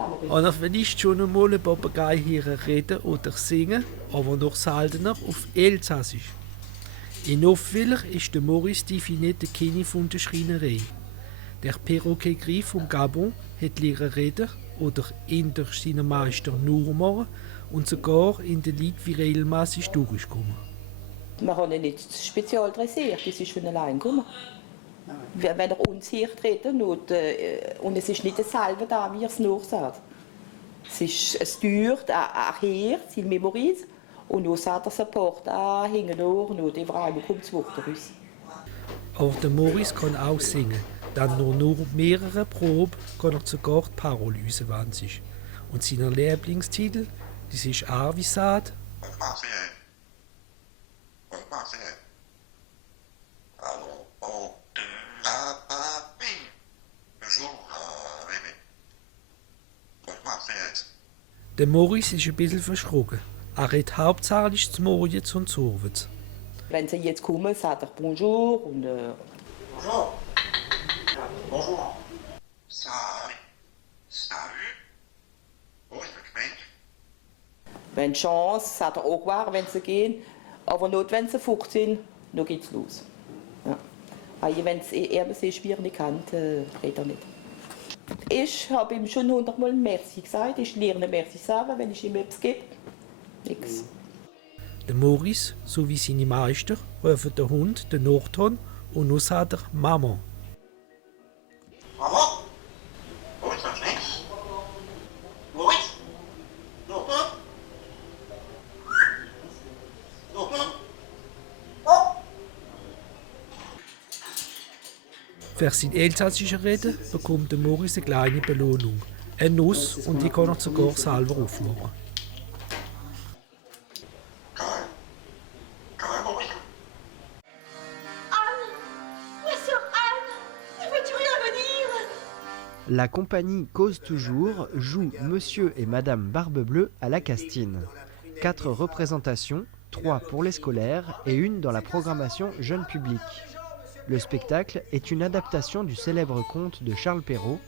Habe ich vielleicht schon einmal einen Papagei hören reden oder singen, aber noch seltener auf Elsassisch. In Offwiller ist der Maurice definiert der König von der Schreinerei. Der Perroquet Gris vom Gabon hat lernen reden oder in der seiner Meister nur machen und sogar in der Lied wie regelmäßig durchgekommen. Wir haben ihn nicht speziell dressiert, das ist von allein gekommen. Wenn er uns hier treten und es ist nicht dasselbe da, wie er es nur sagt. Es steuert, er hört, il mémorise und dann sagt er Support, hängen nach und über einmal kommt das Wort raus. Aber der Maurice kann auch singen, denn nur mehrere Proben kann er sogar die Parole auswendig. Und sein Lieblingstitel, das ist auch wie sagt, der Maurice ist ein bisschen verschrocken. Er redet hauptsächlich zu Morgens und zu Abends. Wenn sie jetzt kommen, sagt er Bonjour und Bonjour. Bonjour. Salut. Salut. Wo ist der Knecht? wenn Chance, sagt er auch wahr, wenn sie gehen, aber nicht, wenn sie fort sind, dann geht's los. Ja. Also wenn es eben sehr schwierig kann, geht er nicht. Ich habe ihm schon 100-mal Merci gesagt, ich lerne Merci sagen, wenn ich ihm etwas gebe. Nix. Der Maurice sowie seine Meister rufen den Hund den Nordhorn und nun sagt er Mama. Mama? Wo ist der Knecht? Maurice? Nochmal? Nochmal? Für sein elsässisches Reden bekommt der Maurice eine kleine Belohnung. Eine Nuss und die kann er sogar selber aufmachen. La compagnie Cause Toujours joue Monsieur et Madame Barbe-Bleue à la Castine. 4 représentations, 3 pour les scolaires et une dans la programmation jeune public. Le spectacle est une adaptation du célèbre conte de Charles Perrault,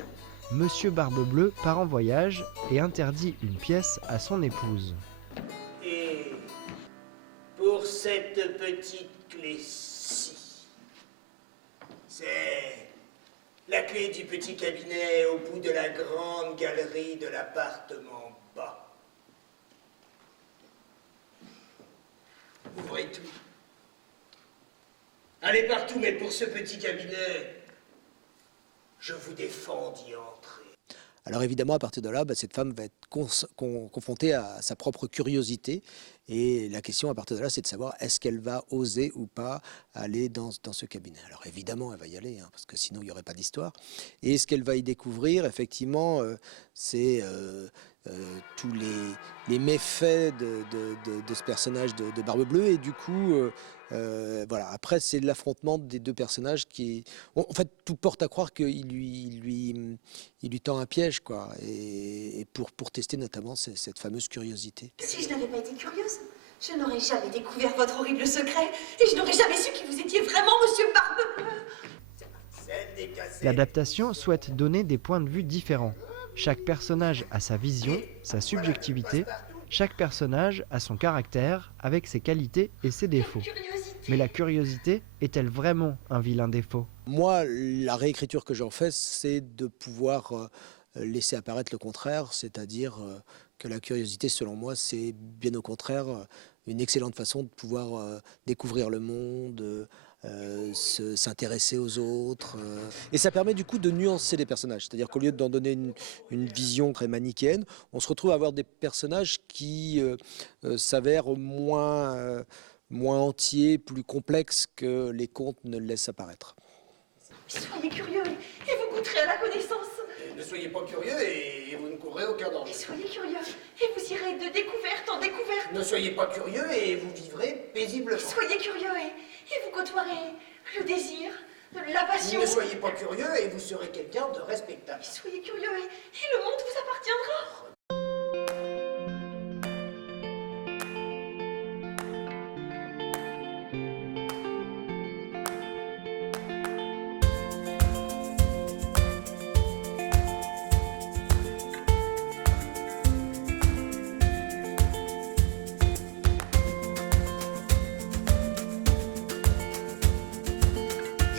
Monsieur Barbe-Bleue part en voyage et interdit une pièce à son épouse. Et pour cette petite clé-ci, c'est la clé du petit cabinet au bout de la grande galerie de l'appartement bas. Ouvrez tout. Allez partout, mais pour ce petit cabinet, je vous défends d'y entrer. Alors évidemment, à partir de là, cette femme va être confrontée à sa propre curiosité. Et la question à partir de là, c'est de savoir est-ce qu'elle va oser ou pas aller dans ce cabinet. Alors évidemment, elle va y aller, parce que sinon, il n'y aurait pas d'histoire. Et ce qu'elle va y découvrir, effectivement, c'est tous les méfaits de ce personnage de Barbe Bleue. Et du coup, voilà. Après, c'est l'affrontement des deux personnages qui... En fait, tout porte à croire qu'il lui tend un piège, quoi. Et pour tester notamment cette fameuse curiosité. Si je n'avais pas été curieuse, je n'aurais jamais découvert votre horrible secret et je n'aurais jamais su qui vous étiez vraiment, Monsieur Barbe-Bleue. L'adaptation souhaite donner des points de vue différents. Chaque personnage a sa vision, sa subjectivité, chaque personnage a son caractère avec ses qualités et ses défauts. Mais la curiosité est-elle vraiment un vilain défaut ? Moi, la réécriture que j'en fais, c'est de pouvoir laisser apparaître le contraire, c'est-à-dire que la curiosité, selon moi, c'est bien au contraire une excellente façon de pouvoir découvrir le monde, s'intéresser aux autres. Et ça permet du coup de nuancer les personnages. C'est-à-dire qu'au lieu d'en donner une vision très manichéenne, on se retrouve à avoir des personnages qui s'avèrent moins entiers, plus complexes que les contes ne le laissent apparaître. Soyez curieux et vous goûterez à la connaissance. Et ne soyez pas curieux et vous ne courrez aucun danger. Soyez curieux et vous irez de découverte en découverte. Ne soyez pas curieux et vous vivrez paisiblement. Soyez curieux et vous côtoierez le désir, la passion. Ne soyez pas curieux et vous serez quelqu'un de respectable. Soyez curieux et le monde vous appartiendra.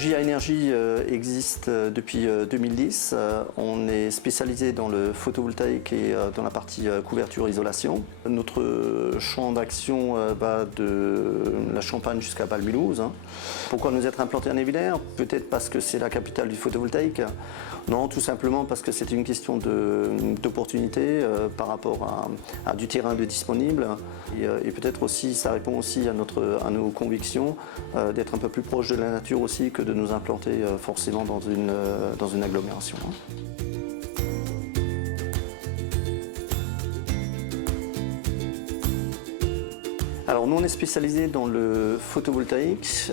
JA Énergie existe depuis 2010. On est spécialisé dans le photovoltaïque et dans la partie couverture-isolation. Notre champ d'action va de la Champagne jusqu'à Bâle-Mulhouse. Pourquoi nous être implantés en Évillers? Peut-être parce que c'est la capitale du photovoltaïque. Non, tout simplement parce que c'est une question d'opportunité par rapport à du terrain de disponible. Et peut-être aussi, ça répond aussi à nos convictions d'être un peu plus proche de la nature aussi que de nous implanter forcément dans une agglomération. Alors nous on est spécialisé dans le photovoltaïque,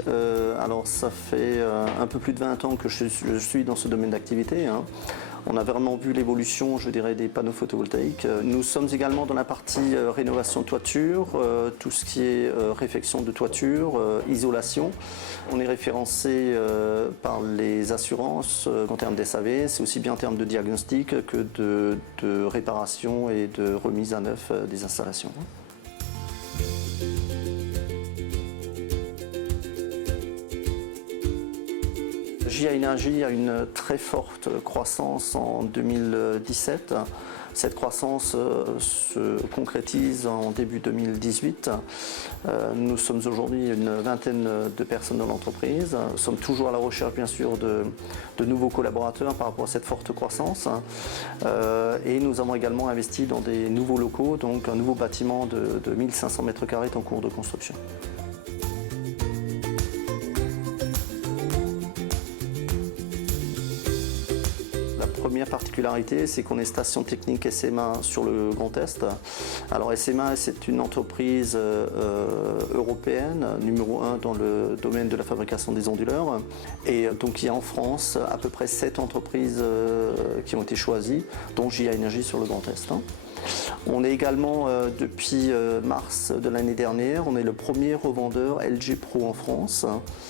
alors ça fait un peu plus de 20 ans que je suis dans ce domaine d'activité. On a vraiment vu l'évolution, je dirais, des panneaux photovoltaïques. Nous sommes également dans la partie rénovation de toiture, tout ce qui est réfection de toiture, isolation. On est référencé par les assurances en termes d'SAV, c'est aussi bien en termes de diagnostic que de réparation et de remise à neuf des installations. JA Énergie a une très forte croissance en 2017. Cette croissance se concrétise en début 2018. Nous sommes aujourd'hui une vingtaine de personnes dans l'entreprise. Nous sommes toujours à la recherche, bien sûr, de nouveaux collaborateurs par rapport à cette forte croissance. Et nous avons également investi dans des nouveaux locaux, donc un nouveau bâtiment de 1500 m² est en cours de construction. La première particularité, c'est qu'on est station technique SMA sur le Grand Est. Alors SMA, c'est une entreprise européenne, numéro 1 dans le domaine de la fabrication des onduleurs. Et donc il y a en France à peu près 7 entreprises qui ont été choisies, dont JA Énergie sur le Grand Est. On est également, depuis mars de l'année dernière, on est le premier revendeur LG Pro en France.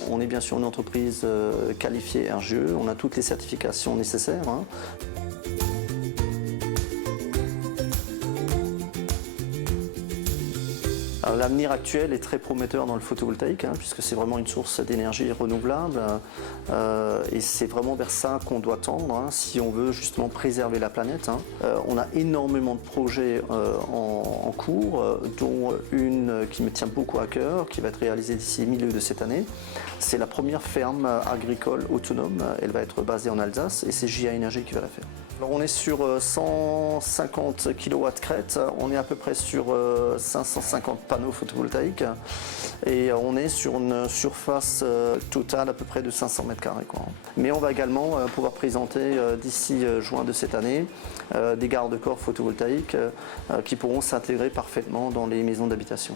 On est bien sûr une entreprise qualifiée RGE, on a toutes les certifications nécessaires. L'avenir actuel est très prometteur dans le photovoltaïque, puisque c'est vraiment une source d'énergie renouvelable et c'est vraiment vers ça qu'on doit tendre si on veut justement préserver la planète. On a énormément de projets en cours, dont une qui me tient beaucoup à cœur, qui va être réalisée d'ici milieu de cette année. C'est la première ferme agricole autonome, elle va être basée en Alsace et c'est JA Énergie qui va la faire. Alors on est sur 150 kW crête, on est à peu près sur 550 panneaux photovoltaïques et on est sur une surface totale à peu près de 500 m². Mais on va également pouvoir présenter d'ici juin de cette année des garde-corps photovoltaïques qui pourront s'intégrer parfaitement dans les maisons d'habitation.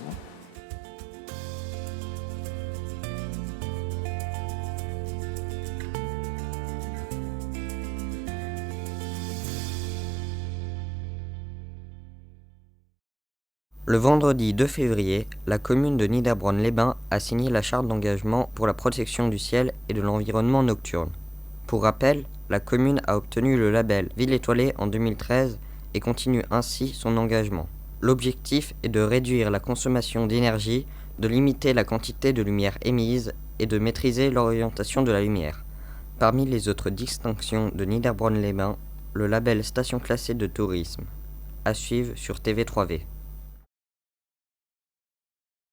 Le vendredi 2 février, la commune de Niederbronn-les-Bains a signé la charte d'engagement pour la protection du ciel et de l'environnement nocturne. Pour rappel, la commune a obtenu le label Ville étoilée en 2013 et continue ainsi son engagement. L'objectif est de réduire la consommation d'énergie, de limiter la quantité de lumière émise et de maîtriser l'orientation de la lumière. Parmi les autres distinctions de Niederbronn-les-Bains, le label Station classée de tourisme. À suivre sur TV3V.